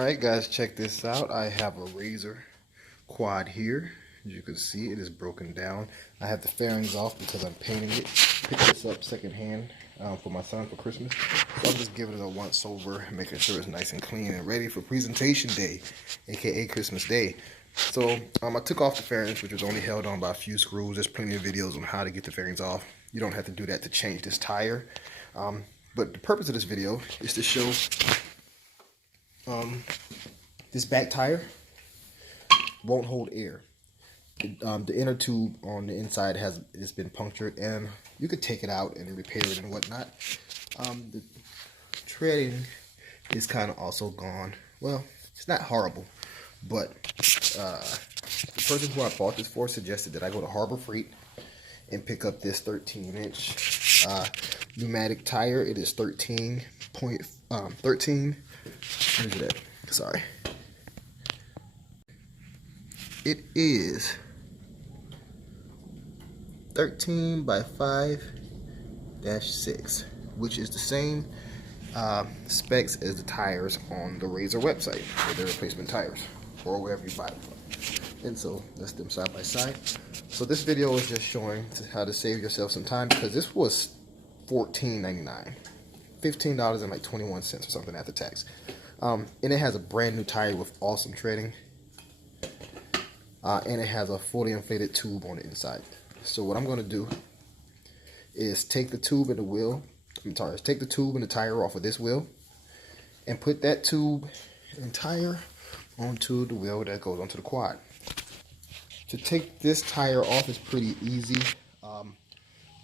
Alright guys, check this out. I have a Razor quad here. As you can see, it is broken down. I have the fairings off because I'm painting it. Picked this up secondhand for my son for Christmas. So I'm just giving it a once over, making sure it's nice and clean and ready for presentation day, aka Christmas Day. So I took off the fairings, which was only held on by a few screws. There's plenty of videos on how to get the fairings off. You don't have to do that to change this tire. But the purpose of this video is to show this back tire won't hold air. The inner tube on the inside has been punctured, and you could take it out and repair it and whatnot. The treading is kind of also gone. Well, it's not horrible, but the person who I bought this for suggested that I go to Harbor Freight and pick up this 13-inch pneumatic tire. It is 13. Where's it at? Sorry. It is 13 by 5-6, which is the same specs as the tires on the Razor website for their replacement tires, or wherever you buy them from. And so that's them side by side. So this video is just showing how to save yourself some time, because this was $14.99, $15 and like 21 cents or something after tax. And it has a brand new tire with awesome treading, and it has a fully inflated tube on the inside. So what I'm going to do is take the tube and the wheel. Take the tube and the tire off of this wheel, and put that tube and tire onto the wheel that goes onto the quad. To take this tire off is pretty easy.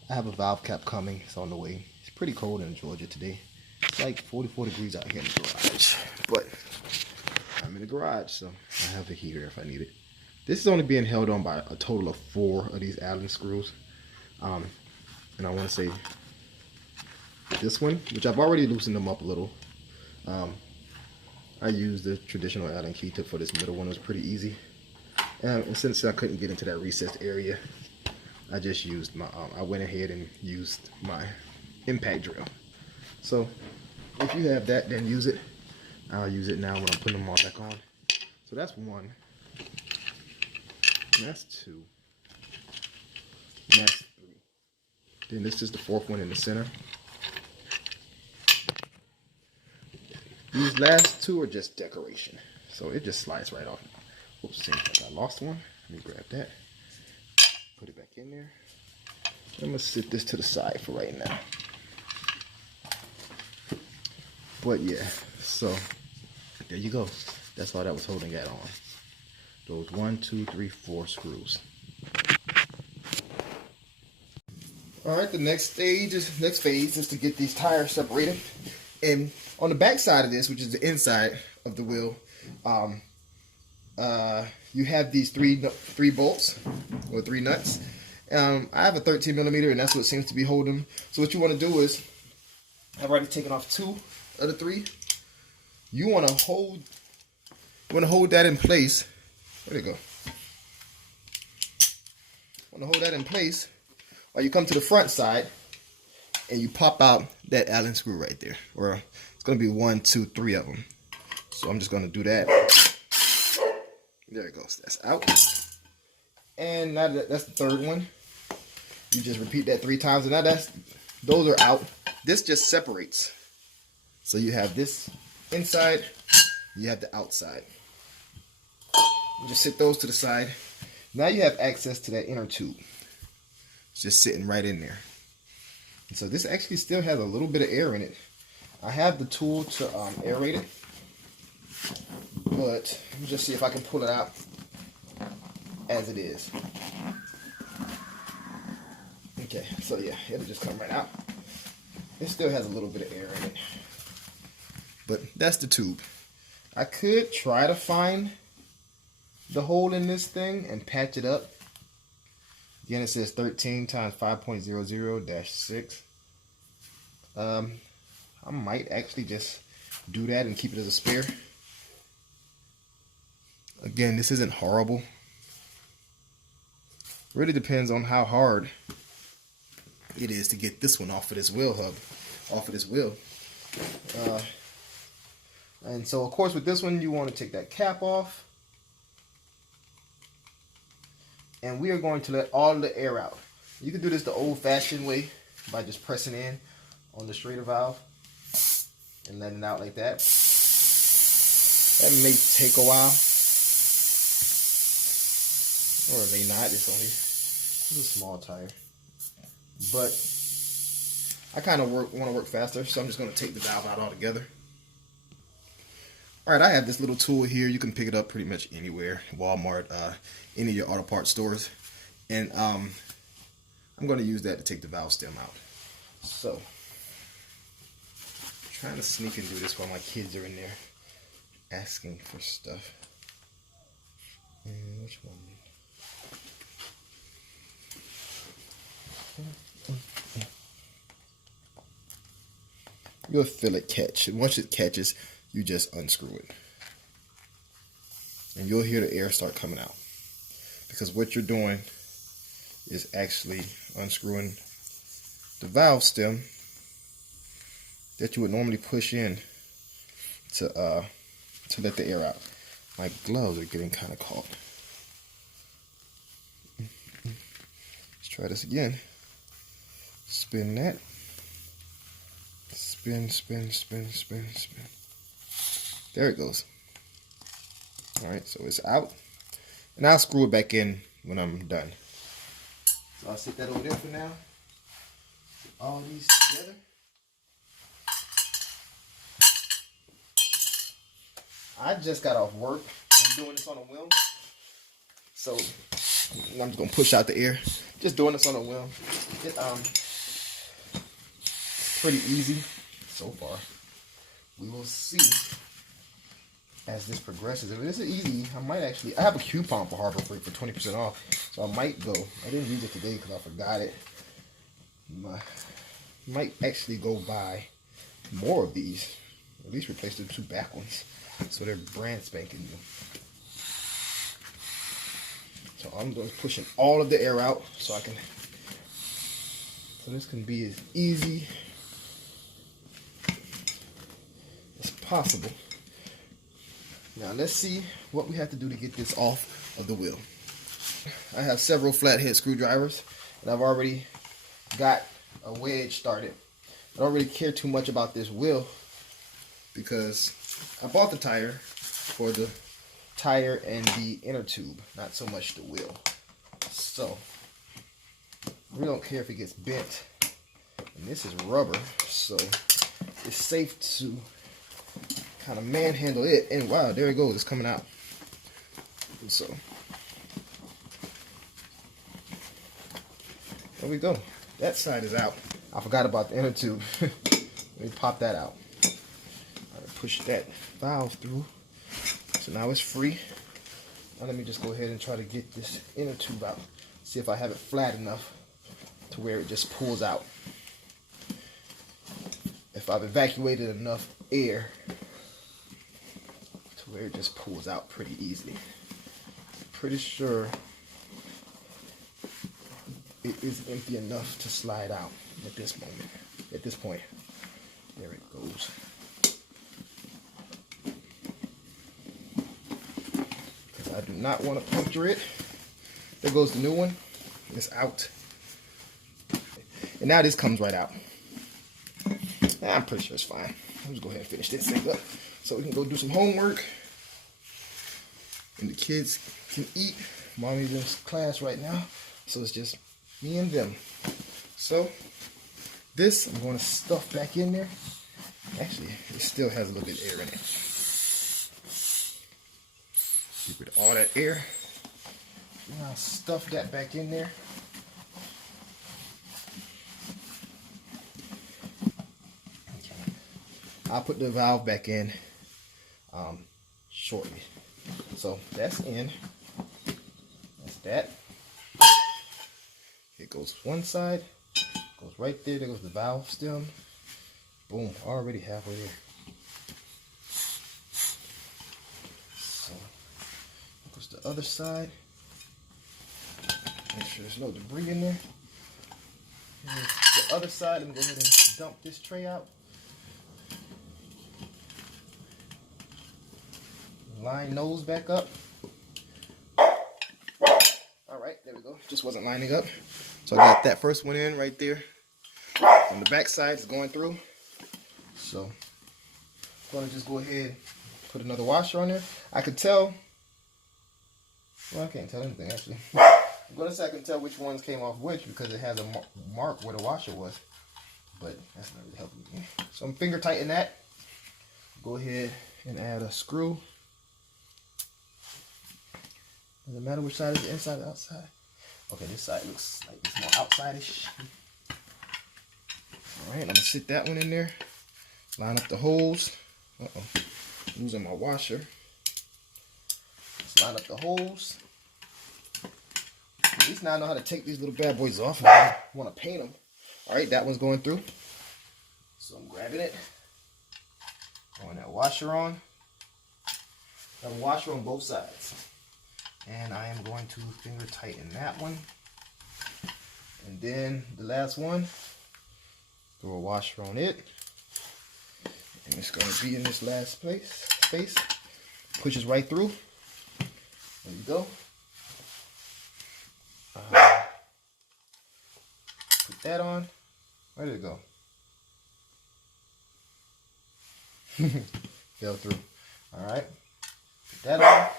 I have a valve cap coming. It's on the way. It's pretty cold in Georgia today. It's like 44 degrees out here in the garage, but I'm in the garage, so I have a heater if I need it. This is only being held on by a total of 4 of these Allen screws. And I want to say this one, which I've already loosened them up a little. I used the traditional Allen key tip for this middle one. It was pretty easy. And since I couldn't get into that recessed area, I just used my, I went ahead and used my impact drill. So if you have that, then use it. I'll use it now when I'm putting them all back on. So that's 1. And that's 2. And that's 3. Then this is the 4th one in the center. These last 2 are just decoration. So it just slides right off. Oops, seems like I lost one. Let me grab that. Put it back in there. I'm going to sit this to the side for right now. But yeah, so there you go. That's all that was holding that on. Those 1, 2, 3, 4 screws. Alright, the next phase is to get these tires separated. And on the back side of this, which is the inside of the wheel, you have these three bolts or 3 nuts. I have a 13mm, and that's what seems to be holding them. So what you want to do is, I've already taken off 2 of the 3. You want to hold that in place. Where'd it go? Want to hold that in place while you come to the front side and you pop out that Allen screw right there. Or it's going to be 1, 2, 3 of them. So I'm just going to do that. There it goes. That's out. And now that's the 3rd one. You just repeat that 3 times. And now those are out. This just separates. So you have this inside, you have the outside. You just sit those to the side. Now you have access to that inner tube. It's just sitting right in there. And so this actually still has a little bit of air in it. I have the tool to aerate it, but let me just see if I can pull it out as it is. Okay, so yeah, it'll just come right out. It still has a little bit of air in it. But that's the tube. I could try to find the hole in this thing and patch it up. Again, it says 13 times 5.00-6. I might actually just do that and keep it as a spare. Again, this isn't horrible. Really depends on how hard it is to get this one off of this wheel hub, off of this wheel. And so of course with this one you want to take that cap off. And we are going to let all the air out. You can do this the old-fashioned way by just pressing in on the straighter valve and letting it out like that. That may take a while, or it may not. It's a small tire, but I kind of want to work faster, so I'm just going to take the valve out altogether. All right, I have this little tool here. You can pick it up pretty much anywhere, Walmart, any of your auto parts stores, and I'm going to use that to take the valve stem out. So, I'm trying to sneak and do this while my kids are in there asking for stuff. Which one? You'll feel it catch, and once it catches, you just unscrew it. And you'll hear the air start coming out. Because what you're doing is actually unscrewing the valve stem that you would normally push in to let the air out. My gloves are getting kind of caught. Let's try this again. Spin that. Spin, spin, spin, spin, spin. There it goes. Alright, so it's out. And I'll screw it back in when I'm done. So I'll set that over there for now. Put all these together. I just got off work. I'm doing this on a whim. So I'm just gonna push out the air. Just doing this on a whim. It's pretty easy so far. We will see as this progresses. If it is easy, I might actually, I have a coupon for Harbor Freight for 20% off, so I might go. I didn't use it today because I forgot it. Might actually go buy more of these. At least replace the 2 back ones, so they're brand spanking new. So I'm just pushing all of the air out so I can, so this can be as easy as possible. Now let's see what we have to do to get this off of the wheel. I have several flathead screwdrivers, and I've already got a wedge started. I don't really care too much about this wheel because I bought the tire for the tire and the inner tube, not so much the wheel. So we don't care if it gets bent, and this is rubber, so it's safe to kind of manhandle it. And wow, there it goes, it's coming out. And so there we go, that side is out. I forgot about the inner tube. Let me pop that out. All right, push that valve through. So now it's free. Now let me just go ahead and try to get this inner tube out. See if I have it flat enough to where it just pulls out. If I've evacuated enough air to where it just pulls out pretty easily. Pretty sure it is empty enough to slide out at this moment. At this point. There it goes. I do not want to puncture it. There goes the new one. It's out. And now this comes right out. I'm pretty sure it's fine. I'll just go ahead and finish this thing up so we can go do some homework. And the kids can eat. Mommy's in class right now, so it's just me and them. So this I'm going to stuff back in there. Actually, it still has a little bit of air in it. Get rid of all that air. Now I'll stuff that back in there. Okay. I'll put the valve back in shortly. So that's in. That's that. It goes one side. Goes right there. There goes the valve stem. Boom. Already halfway there. The other side. Make sure there's no debris in there. And the other side, I'm going to go ahead and dump this tray out. line nose back up. Alright, there we go. Just wasn't lining up. So I got that first one in right there. On the back side, it's going through. So I'm going to just go ahead and put another washer on there. I could tell, well, I can't tell anything actually. I'm going to say I can tell which ones came off which because it has a mark where the washer was. But that's not really helping me. So I'm finger tighten that. Go ahead and add a screw. Doesn't matter which side is the inside or outside. Okay, this side looks like it's more outside-ish. Alright, I'm going to sit that one in there. Line up the holes. Uh-oh. Losing my washer. Let's line up the holes. At least now I know how to take these little bad boys off if I want to paint them. Alright, that one's going through. So I'm grabbing it. Throwing that washer on. Got a washer on both sides. And I am going to finger tighten that one. And then the last one, throw a washer on it. And it's going to be in this last space. Pushes right through. There you go. Put that on. Where did it go? Fell through. Alright. Put that on.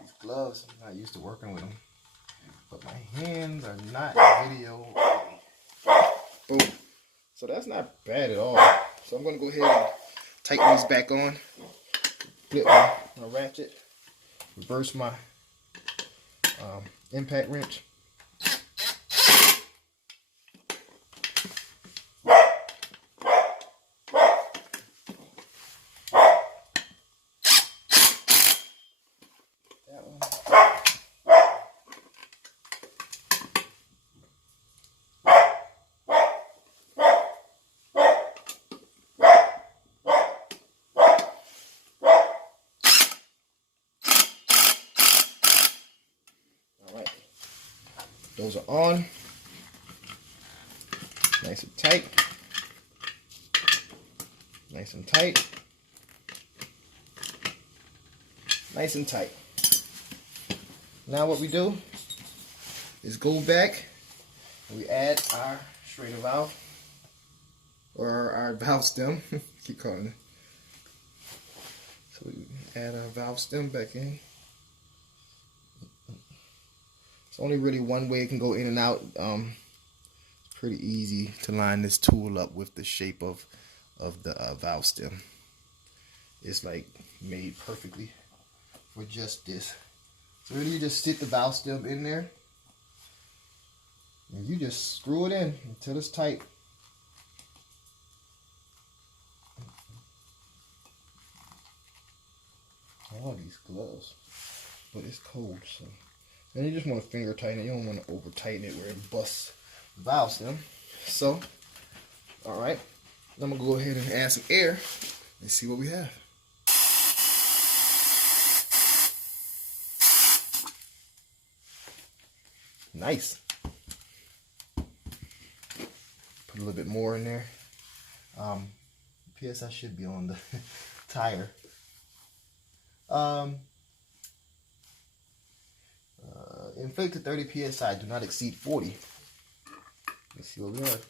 These gloves, I'm not used to working with them. But my hands are not video ready. Boom. So that's not bad at all. So I'm going to go ahead and tighten these back on. Flip my ratchet. Reverse my impact wrench. Those are on. Nice and tight. Nice and tight. Nice and tight. Now what we do is go back and we add our Schrader valve, or our valve stem. Keep calling it. So we add our valve stem back in. Only really one way it can go in and out. It's pretty easy to line this tool up with the shape of the valve stem. It's like made perfectly for just this. So really you just stick the valve stem in there and you just screw it in until it's tight. All these gloves, but it's cold, so. And you just want to finger tighten it. You don't want to over tighten it where it busts the valve stem. So, alright. I'm going to go ahead and add some air and see what we have. Nice. Put a little bit more in there. PSI should be on the tire. Inflate to 30 psi, do not exceed 40. Let's see what we have.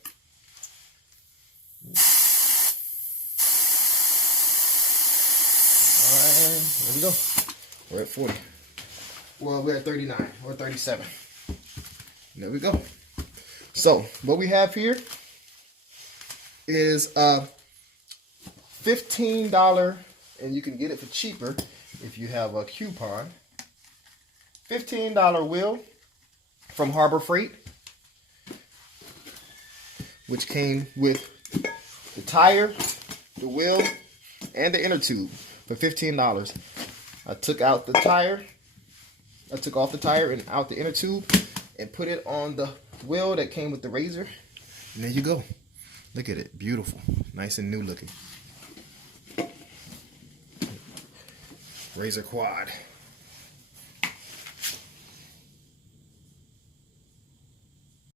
Alright, there we go. We're at 40. Well, we're at 39 or 37. There we go. So, what we have here is a $15, and you can get it for cheaper if you have a coupon. $15 wheel from Harbor Freight, which came with the tire, the wheel, and the inner tube for $15. I took out the tire, I took off the tire and out the inner tube and put it on the wheel that came with the razor. And there you go. Look at it, beautiful, nice and new looking. Razor quad.